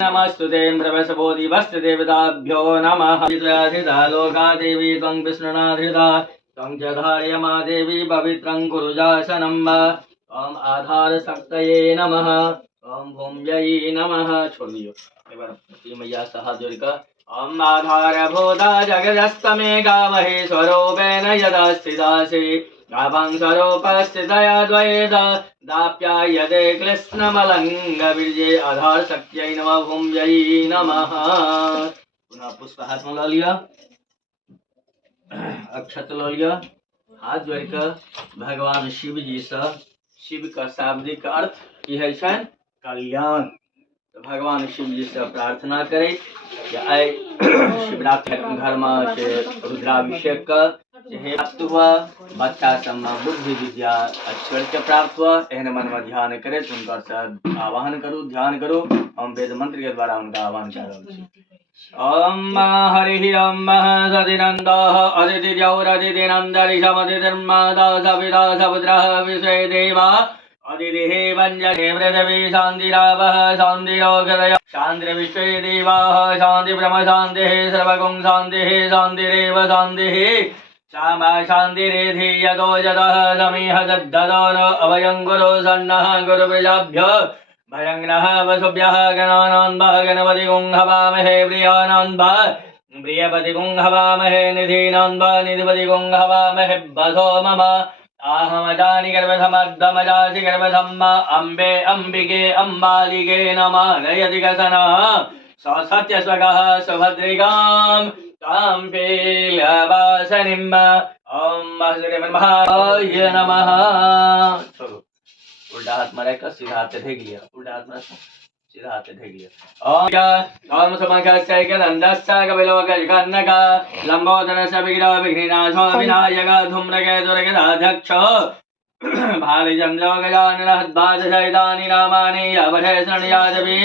नमस्तुते प्रभसबोधिवस्तु देवताभ्यो नमः। लोका देवी त्वं विष्णुनाधृता त्वं च धारयमा देवी पवित्रं कुरु शासनम्। ओम आधार शक्तये नमः। ओम भूम्यै नमः। छोड़ दियो एक बार मैया से हाथ जोड़कर ओम आधार भूता जगदस्तमे गावहे स्वरूपेण यदा स्थितासि गावं स्वरूपस्थितया द्वैता दाप्यायते कृष्णमलङ्गविजये आधार शक्त्यै नमः भूम्यै नमः। पुनः पुष्प हाथ में ला लिया, अक्षत ला लिया, हाथ जोड़कर भगवान शिव जी से शिव का शाब्दिक अर्थ की है कल्याण। तो भगवान शिव जी से प्रार्थना करें कि आए शिवरात्रि घर में से रुद्राभिषेक का प्राप्त हुआ, बच्चा सब बुद्धि विद्या ऐश्वर्य प्राप्त हुआ। एहन मन में ध्यान करे तो उनका आवाहन करो, ध्यान करो। हम वेद मंत्र के द्वारा उनका आवाहन कर रहे हैं। ओम हरि ओम सदिनंदः अदितिजौरदितिनन्दरिषमदितिर्मादा सविता सपुत्रः विश्वे देवा अदितिः वञ्जने पृथिवी शान्तिरावः शान्तिरोगदय शान्ति विश्वे देवाः शान्ति ब्रह्म शान्तिः सर्वगुं शान्तिः शान्तिरेव शान्तिः श्यामा शान्तिरेधि यतो यतः समीह दद्धतो न अभयं गुरु सन्नः गुरुप्रजाभ्यो भयङ्नः वसुभ्यः गणानान्बः गणपति गुं हवामहे प्रियानान्बः प्रियपति गुं हवामहे निधीनान्बः निधिपति गुं हवामहे वसो मम आहमजानि गर्भसमर्दमजासि गर्भसम्म अम्बे अम्बिके अम्बालिके नमः नयतिकसनः सत्यस्वगः सुभद्रिकां तां पेलवासनिम् ॐ श्रीमन्महाय नमः। उल्टा हाथ में रखकर सीधा हाथ ढेक लिया, उल्टा हाथ में सीधा हाथ ढेक लिया। ओम समकस्य गन्धस्य कपिलोकजघन्नक लंबोदरस्य विग्रह विघ्ननाशो विनायक धूम्रकेतुर्गदाध्यक्ष भालचन्द्रो गजाननः द्वादशैतानि नामानि अवधे शृणुयादपि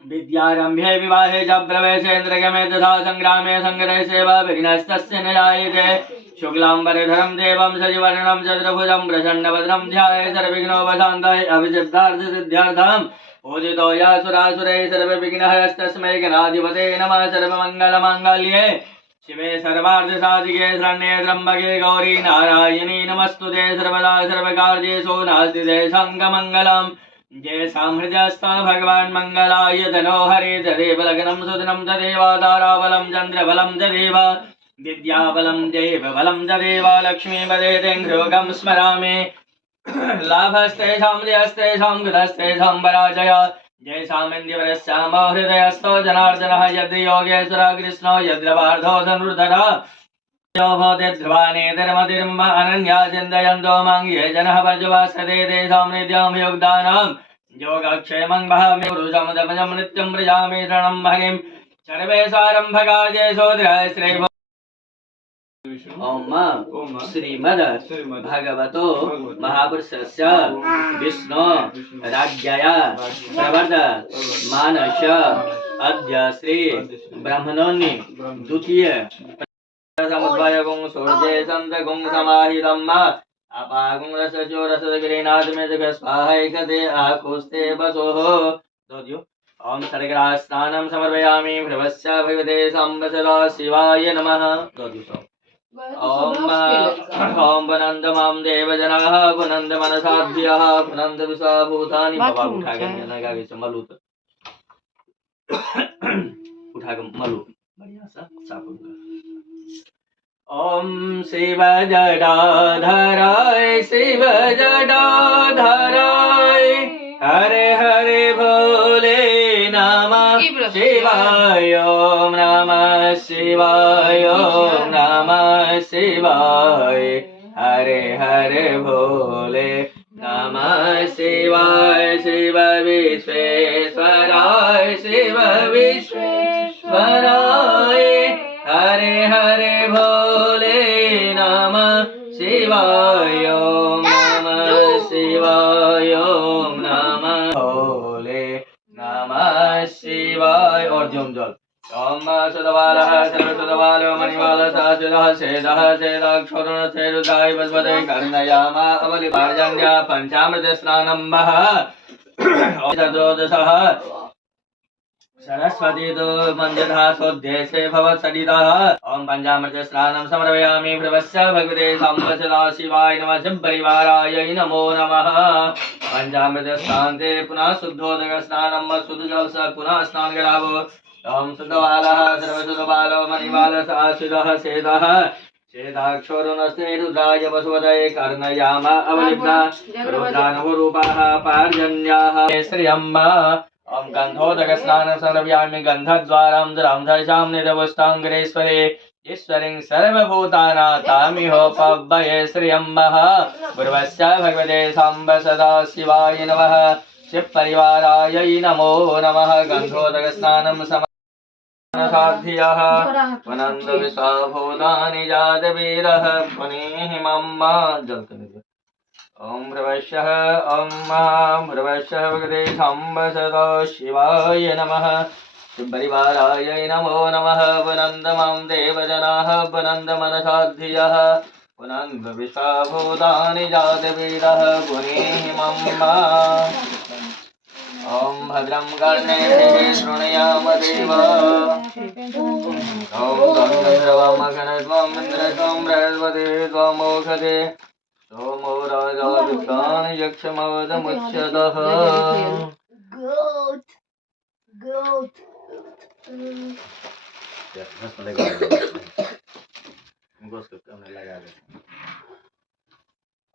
विद्यारम्भे विवाहे च प्रवेशेन्द्रगमे तथा संग्रामे संग्रहे सेवा विघ्नस्तस्य न जायते। शुक्लाम्बरधरं देवं सजिवर्णं चतुर्भुजं प्रसन्नवदनं ध्याये सर्वविघ्नोपशान्तये अभिसिद्धार्थसिद्ध्यर्थं पूजितो यासुरासुरैः सर्वविघ्नहरस्तस्मै गणाधिपते नमः। सर्वमङ्गलमाङ्गल्ये शिवे सर्वार्थसाधिके शरण्ये त्र्यम्बके गौरी नारायणी नमस्तुते सर्वदा सर्वकार्येषु नास्ति देशाङ्गमङ्गलम्। जय सामृजस्त भगवान मंगलाय धनो हरे तदेव लग्नं सुदनं तदेव ताराबलं चन्द्रबलं तदेव विद्याबलं देव बलं तदेव लक्ष्मी पदेतेङ्घ्रोगं स्मरामि लाभस्तेषां जयस्तेषां गुणस्तेषां पराजय जयसामिन्द्रवरस्याम हृदयस्थो जनार्दनः यद् योगेश्वरः कृष्णो यद्र पार्थो धनुर्धरः भवते ध्रुवाने धर्मतिर्म अनन्या चिन्तयन्तो मां ये जनः पर्युपासते तेषां नित्यं योगदानं योगक्षेमं वहामि पुरुषमुदमजं नित्यं प्रजामि शरणं हरिं सर्वेशारम्भकाजे सोदरश्री ओम श्रीमद् भगवतो महापुरुषस्य विष्णु राज्ञया प्रवर्तमानस्य अद्य श्री ब्रह्मणोन्नि द्वितीय समुद्भयगुं सूर्ये संतगुं समाहितम् अपागुं रसजो रसदगिरिनाथमेतक स्वाहायकते आकुस्ते वसोः दोद्यो। ओम सर्गरा स्नानं समर्पयामि भ्रवस्य भगवते साम्ब सदा शिवाय नमः दोद्यो। ओम ओम वनन्द मां देवजनाः वनन्द मनसाभ्यः वनन्द विश्वभूतानि बाबा उठा के नगा के मलू उठा के मलू बढ़िया सा साफ होगा। ओम शिव जटाधराय शिव जटाधराय हरे हरे भोले नमः शिवाय ओम नमः शिवाय ओम नमः शिवाय हरे हरे भोले नमः शिवाय शिव विश्वेश्वराय शिव विश्वेश्वराय हरे हरे भोले नमः शिवाय ओम नमः शिवाय ओम नमः भोले नमः शिवाय। और जोम जल ओम सुदवालः सर्वसुदवालो मणिवालः सासुदः सेदः सेदाक्षोरुण सेरुदाय वस्वते कर्णयामा अवलिपार्जन्या पंचामृत स्नानं महा। सरस्वती तो मञ्जधासोद्देशे भवत्सदितः ॐ पञ्चामृत स्नानं समर्पयामि भृवस्य भगवते साम्बसदा शिवाय नमः शिवपरिवाराय नमो नमः पञ्चामृत स्नान्ते पुनः शुद्धोदक स्नानं शुद्धजल स पुनः स्नान करावो ॐ शुद्धबालः सर्वशुद्धबालो मणिबालः शेदः शेदाक्षोरुणस्ते रुद्राय वसुवदये कर्णयाम अवलिप्ता रुद्रानुरूपाः पार्जन्याः श्रियम्ब ॐ गन्धोदक स्नानं समर्पयामि गन्धद्वारं द्रां दर्शामि निरवस्ताङ्गरेश्वरे ईश्वरीं सर्वभूतानाथामिहोपव्यये श्रियम्बः पूर्वस्य भगवते साम्ब सदा शिवाय नमः शिवपरिवाराय नमो नमः गन्धोदक स्नानं साध्यः वनन्द विश्वभूतानि जातवीरः पुनीहिमम्मा जलकनिधि ॐ भ्रवश्यः ॐ भ्रवश्यः भगवते साम्ब सदा शिवाय नमः शिवपरिवाराय नमो नमः वनन्द मां देवजनाः वनन्द मनसाध्यः वनन्द विश्वभूतानि जातवीरः पुनीहिमम्मा ॐ भद्रं कर्णेभिः शृणुयाम देव ॐ गन्धर्वमघनत्वम् इन्द्रत्वं बृहस्पति त्वमोषधे सोमो राजा विद्वान् यक्षमवदमुच्यतः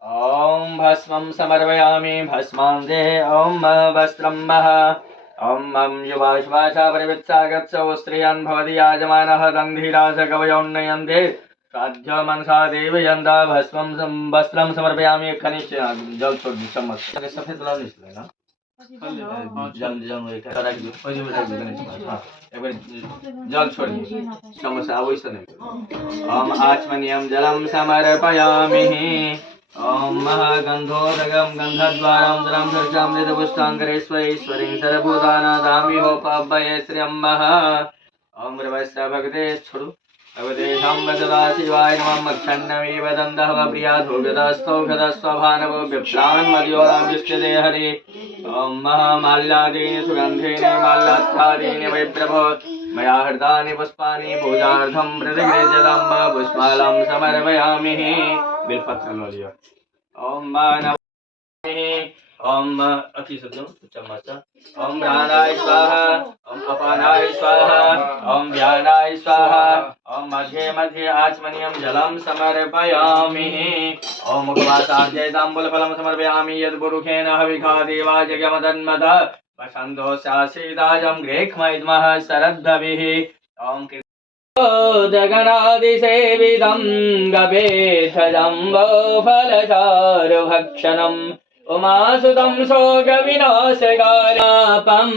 ॐ भस्मं समर्पयामि भस्मान्ते ॐ वस्त्रं वः ॐ युवाश्वासा परिवृत्सागत्सो स्त्रियान् भवति याजमानः दन्धिरास कवयोन्नयन्ते साध्यमनसा देवयन्ता भस्मं वस्त्रं समर्पयामि खनिज जल छोड़ दी चम्मच सफेद कलर निकले ना जल जल एक रख दो ओइ में रख दो हां एक बार जल छोड़ दी चम्मच आवश्य नहीं ॐ आचमनीयं जलं समर्पयामि ॐ महागन्धोदकं गन्धद्वारं द्रां दर्शामि निरवस्ताङ्गरेश्वरीं सर्वभूतानाथामिहोपव्यये श्रियम्बः ॐ भ्रवस्य भगवते छोड़ो भगवते साम्ब सदा शिवाय नमः मक्षण्णमेव दन्तः प्रियाधोगतस्तौघतस्वभानवो विप्रान् मद्योराविष्टदे हरे ॐ महामाल्यादीनि सुगन्धेन माल्याच्छादीनि वै प्रभो मया हृतानि पुष्पाणि पूजार्थं प्रतिगृह्यतां पुष्पालं समर्पयामि बेलपत्र लो लियो ॐ मानवामि ॐ अति सत्यं चम्मच ॐ प्राणाय स्वाहा ॐ अपानाय स्वाहा ॐ व्यानाय स्वाहा ॐ मध्ये मध्ये आचमनीयं जलं समर्पयामि ॐ मुखवासान्ते ताम्बूलफलं समर्पयामि यद्पुरुषेण हविखा देवा जगमदन्मद वसन्तो स्यासीदायं गृह्मैद्मः शरद्धभिः ॐ जगनादिसेवितं गवेशजम्बो फलचारुभक्षणम् उमासुतं शोकविनाशकारापं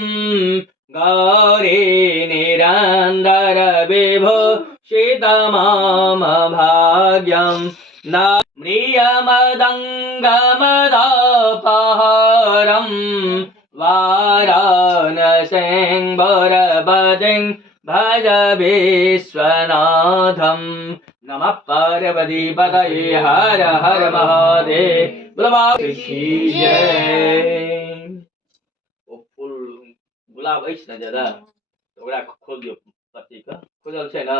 गौरी निरन्दर विभो शीतमामभाग्यं न म्रियमदङ्गमदापहारं वाराणसीं वरपतिं भज विश्वनाथं नमः पार्वतीपतये हर हर महादेव गुलाब ऐछ न जरा ओकरा खोल दियो पत्ती का खोजल छै न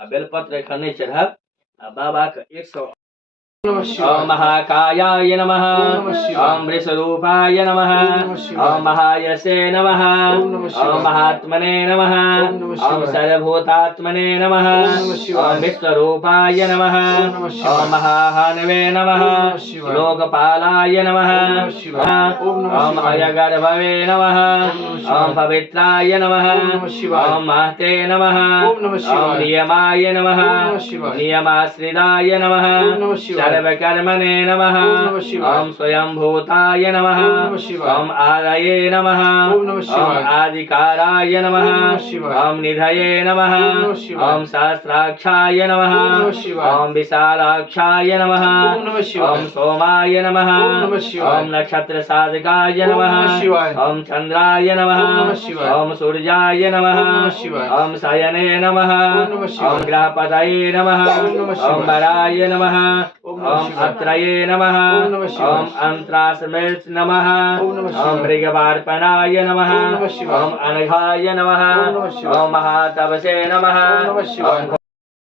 आ बेलपत्र एखन नहीं चढ़ाब आ बाबा के 100 ॐ महाकायाय नमः ॐ वृषरूपाय नमः ॐ महायसे नमः ॐ महात्मने नमः ॐ सर्वभूतात्मने नमः ॐ विश्वरूपाय नमः ॐ महाहनवे नमः लोकपालाय नमः ॐ अयगर्भवे नमः ॐ पवित्राय नमः ॐ महते नमः ॐ नियमाय नमः नियमाश्रिताय नमः सर्वकर्मणे नमः ॐ स्वयंभूताय नमः ॐ आदये नमः ॐ आदिकाराय नमः ॐ निधये नमः ॐ सहस्राक्षाय नमः ॐ विशालाक्षाय नमः ॐ सोमाय नमः ॐ नक्षत्रसाधकाय नमः ॐ चन्द्राय नमः ॐ सूर्याय नमः ॐ शयने नमः ॐ ग्रहपतये नमः ॐ वराय नमः ओम अत्रये नमः ओम अंत्रासमेश नमः ओम मृगवार्पणाय नमः ओम अनघाय नमः ओम महातपसे नमः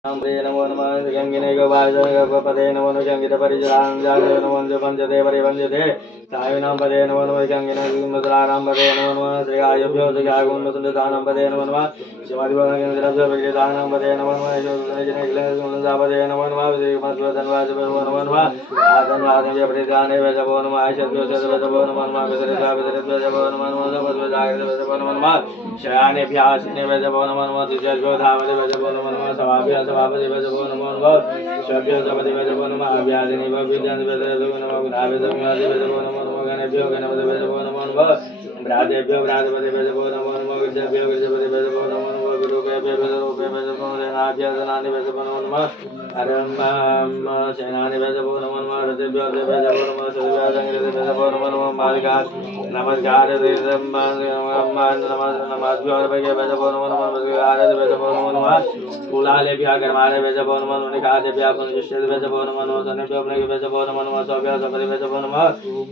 नमो नमः गंगिने गोपादे नमो नमः गंगित परिजरां जागे नमो नमः पंचदे परिवंजते सायनां पदे नमो नमः गंगिने मधुरानां पदे नमो नमः श्रीगायभ्यो श्रीगागुं सुन्दतानां पदे नमो नमः शिवादिवागेन्द्रभ्यो विजयदानां पदे नमो नमः यशोदनजनैकलसुन्दसापदे नमो नमः श्रीमद्वदन्वाजभ्यो नमो नमः आदन्वादव्य प्रतिदाने वजभो नमः आयशभ्यो सदवजभो नमो नमः विसरिताविसरित्वजभो नमो नमः सपद्वजागृतवजभो नमो नमः शयानेभ्यासिने वजभो नमो नमः द्विजभ्यो धावति वजभो नमो नमः सभाभ्यो सभापति वजभो नमो नमः शभ्यो सपति वजभो नमः अभ्यादिने विद्यान्ति वजभो नमः गुणाभिधम्यादि वजभो नमो नमः गणेभ्यो गणपति वजभो नमो नमः भ्रातेभ्यो भ्रातपति वजभो नमो नमः गृहेभ्यो गृहपति वजभो नमो नमः विरूपेभ्यो विरूपे वजभो नमः सेनाभ्यो सेनानि वजभो नमो नमः अरं सेनानि वजभो नमो नमः रथेभ्यो वजभो नमः सदेभ्यो संगृते वजभो नमो नमः मालिका नमस्कार नमस्भ्यो अर्भ्यो वजभो नमो नमः आरति वजभो नमो नमः कुलालेभ्यः कर्माले वजभो नमः निकादेभ्यः पुनश्चेद वजभो नमो नमः सनेभ्यो अपने वजभो नमो नमः सौभ्यो सपदि वजभो नमः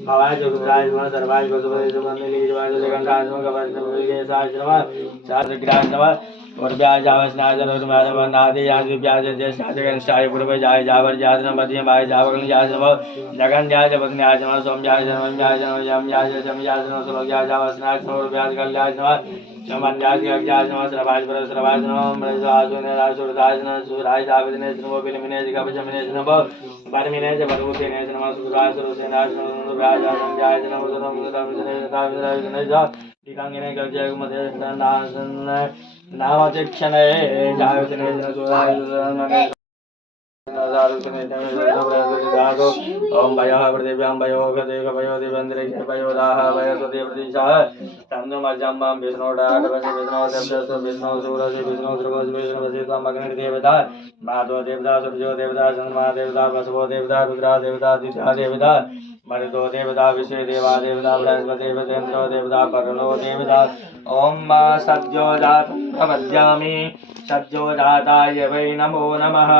भवाय जोगराय नमः सर्वाय भगवते सुमनिलिवाय जगन्नाथ नमः गवाय नमः शास्त्रग्राह नमः और ब्याज जावस्नाज नमः नादि याद ब्याज ज्येष्ठाजगन साय पूर्व जाय जावर जात नमः मध्य भाय जावगन जात नमः जगन जाय जगन्याज नमः सोम जाय नमः जाय नमः यम जाय जम जाय नमः सुलग जाय जावस्नाज नमः और ब्याज कल जाय नमः चमन जाय जाय नमः श्रवाज पर श्रवाज नमः मृजासुने रासुरदाज नमः सुराय जावदिने नमः बिलमिने जगप जमिने नमः परमिने जबरुतिने नमः सुरासुरसेनाज नमः ब्याज जाय नमः सुरम सुरम दाविदाविने टीकांगिने गजय मध्य नासन नामचिक्षणे जायसने सुराय ओम भयः पृथिव्यां भयो गदेव भयो दिवंद्रिके भयो दाह भयो सुदेव दिशा तन्नो मज्जम्मां विष्णुडाडवसे विष्णुदेवस्य विष्णु सूरसे विष्णु द्रवसे विष्णु वसितं अग्नि देवता माधव देवता सूर्यो देवता चंद्रमा देवता वसुवो देवता रुद्रा देवता दिशा देवता मरुतो देवता विश्व देवा देवता बृहस्पति देवेन्द्रो देवता करुणो देवता ओम सद्यो जातं प्रपद्यामि सद्यो जाताय वै नमो नमः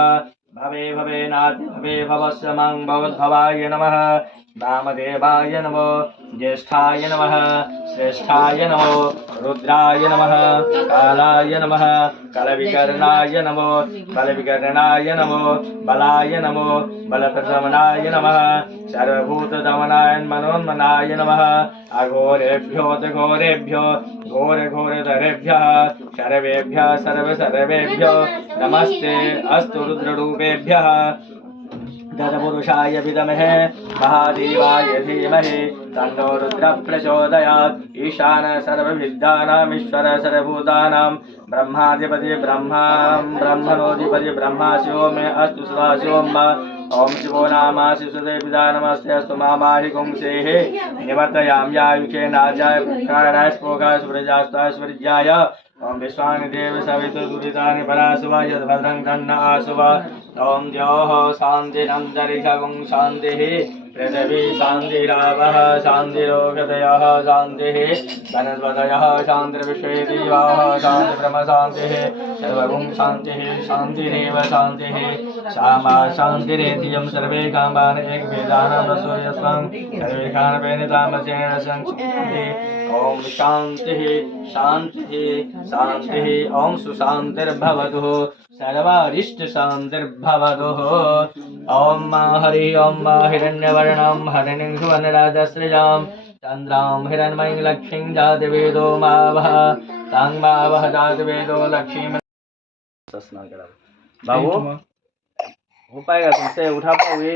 भवे भवे नाथ भवे भवस्य मां भवद्भवाय नमः वामदेवाय नमो ज्येष्ठाय नमः श्रेष्ठाय नमो रुद्राय नमः कालाय नमः कलविकर्णाय नमो बलविकर्णाय नमो बलाय नमो बलप्रशमनाय नमः सर्वभूतदमनाय मनोन्मनाय नमः अघोरेभ्यो घोरेभ्यो घोर घोरधरेभ्यः सर्वेभ्यः सर्वेभ्यो नमस्ते अस्तु रुद्ररूपेभ्यः तत्पुरुषाय विद्महे महादेवाय धीमहि तन्नो रुद्रः प्रचोदयात् ईशान सर्वविद्यानामीश्वर सर्वभूतानां ब्रह्माधिपति ब्रह्मणोऽधिपति ब्रह्मा शिवो मे अस्तु सदा शिवं वा ओम शिवो नाम शिशुदेविदा नमस्ते अस्तु मामाहि कुंसेः निवर्तयामि आयुषे नाजाय प्रकाराय स्पोकाय सुप्रजास्ताय सुप्रज्ञाय ओम विश्वानि देव सवितु दुरितानि परासुवा यद्भद्रं तन्न आसुवा ओम द्योः शान्तिरन्तरिक्षं शान्तिः पृथिवी शान्तिरावः शान्तिरोगतयः शान्तिः वनस्पतयः शान्तिर्विश्वे देवाः शान्तिब्रह्म शान्तिः सर्वगुं शान्तिः शान्तिरेव शान्तिः श्यामा शान्तिरेधियं सर्वे कामान् एकवेदानां रसोयस्वं सर्वे कामपेनितामसेन संक्षिप्ते ओम शान्तिः शान्तिः शान्तिः ओम सुशान्तिर्भवतु सर्वारिष्ट शान्तिर्भवतु ओम हरि ओम हिरण्यवर्णं हरिणीं सुवर्णराजश्रियां चन्द्रां हिरण्मयीं लक्ष्मीं जातवेदो मावः तां मावः जातवेदो लक्ष्मीं बाबू हो पाएगा तुमसे उठा पाओगे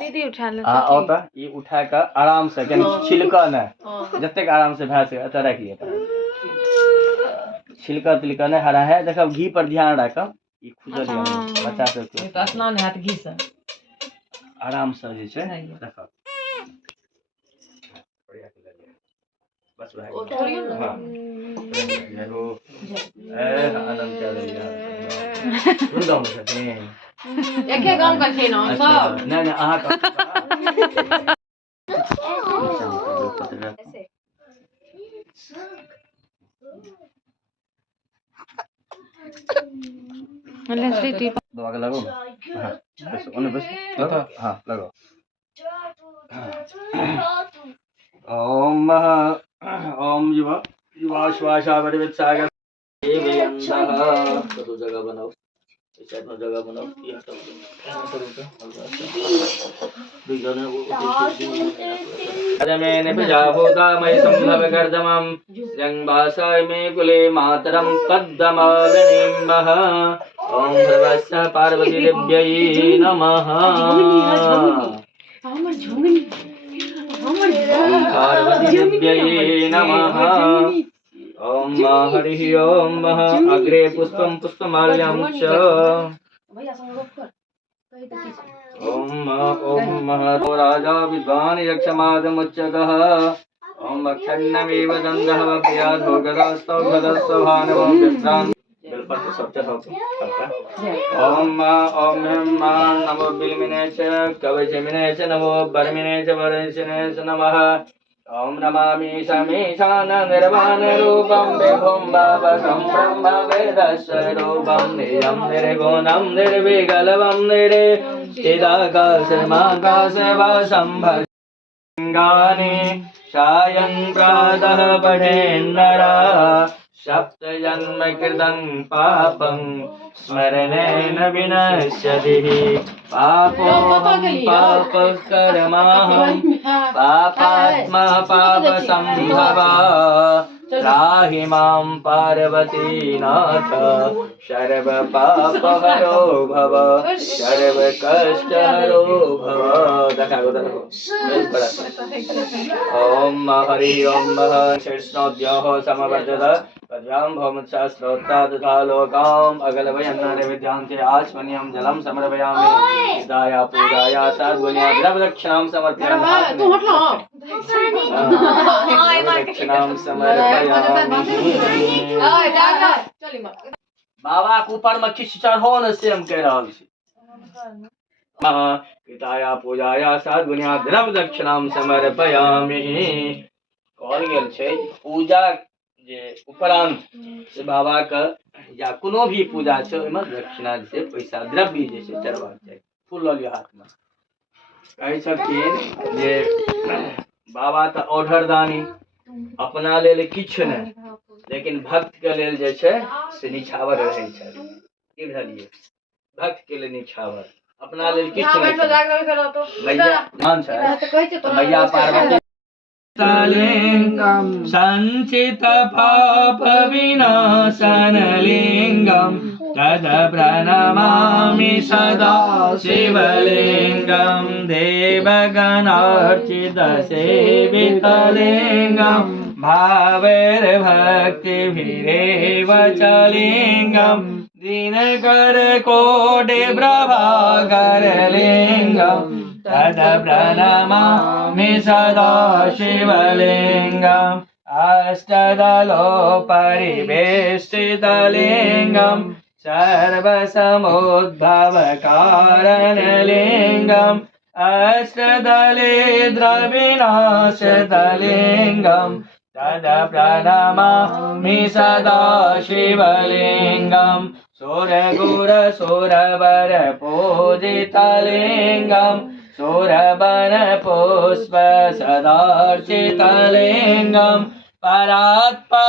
दीदी उठा लो हाँ और तो ये उठा कर आराम से छिलका न जब आराम से भैंस अच्छा रखिए छिलका तिलका नहीं हरा है देखो घी पर ध्यान रखो ये खुजल बच्चा सबके तो स्नान हाथ घी से आराम से जे छै देखो बस भाई हां देखो आनंद क्या दिया सुन सकते हैं एके गांव का छै ना सब नहीं नहीं अहाँ का मतलब दवा का लगाओ ना। हाँ बस उन्हें बस लगाओ। हाँ लगाओ। ओम ओम युवा श्वासा वरिवत सागर तो जगह बनाओ साइड में जगह बनाओ ये हटाओ अजमेन प्रजाभूता मयि संभव गर्दमं रंगवासाय मे कुले मातरं पद्ममालिनीं मह ओम सर्वस्य पार्वती देव्यै नमः पार्वती देव्यै नमः ओम हरिः ओम अग्रे पुष्पं पुष्पमाल्यं च ओम राजा विद्वान् यक्षमादमुच्यतः ओम क्षण्णमेव दन्दः वप्याधो गदास्तौ गदस्वभानवं विभ्रान् बिलपत्र सब चढ़ाओ ओम ओम नमो बिलमिने च कवचमिने च नमो बर्मिने च वरसिने च नमः ओम नमामि समीशान निर्वाण रूपं विभुं भावकं ब्रह्म वेदस्वरूपं निजं निर्गुणं निर्विकल्पं चिदाकाशमाकाशवासं भगानि सायं प्रातः पठेन्नरः सप्तजन्म कृतं पापं स्मरणेन विनश्यति पापोऽहं पापकर्माहं पापात्मा पापसम्भवा त्राहि मां पार्वतीनाथ सर्वपापहरो भव सर्वकष्टहरो भव ओम हरि ओम शीर्ष्णोद्योः समवर्धत पद्भ्यां भौमशास्त्रोत्ता तथा लोकाम् अगलवयन्नैवेद्यान्ते आचमनीयं जलं समर्पयामि हिताया पूजाया सद्गुण्यां द्रवदक्षिणां समर्पयामि दक्षिणां समर्पयामि बाबा के ऊपर में किछु चढ़ो न से हम कह रहल छी हिताया पूजाया सद्गुण्यां द्रवदक्षिणां समर्पयामि कहल गेल छै पूजा जे उपरांत से बाबा के या कोनो भी पूजा छै ओहिमे दक्षिणा से पैसा द्रव्य जे छै चढ़बाक चाही फूल लऽ लिअ हाथ में कहै छथिन जे बाबा तऽ ऑर्डर दानी अपना लेल किछु नहि लेकिन भक्त के लेल जे छै से निछावर रहै छै की बुझलियै भक्त के लेल निछावर अपना लेल किछु नहि मैया पार्वती लिंगम संचित पाप विनाशनलिंगम तद प्रणमामि सदा शिवलिंगम देवगणार्चित सेवितलिंगम भावैर्भक्तिभिरेव च लिंगम दिनकर कोटि प्रभाकरलिंगम तद प्रणमामि सदा शिवलिंगम अष्टदलोपरिवेष्टितलिंगम सर्वसमुद्भवकारणलिंगम अष्टदले द्रविनाशतलिंगम तद प्रणमामि सदा शिवलिंगम सुरगुरसुरवर पूजितलिंगम सुरवन पुष्प सदार्चितलिंगम परात्पर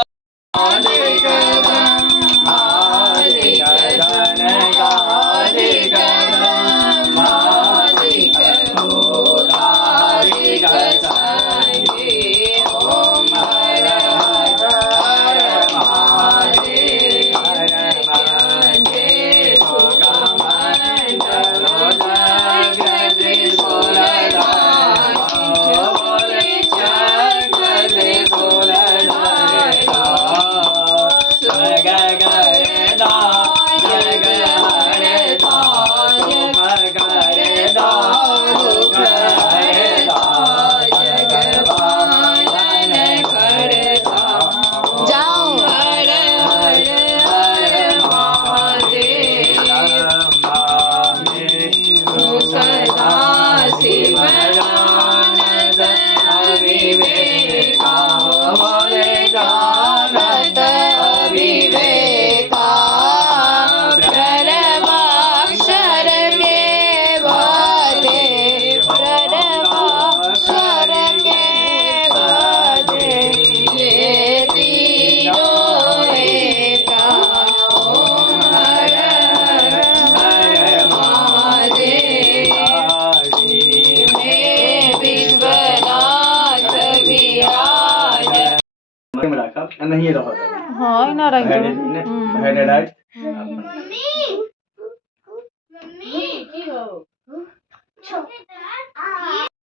में राखब नहीं रहो हाँ इना रख भाई राइट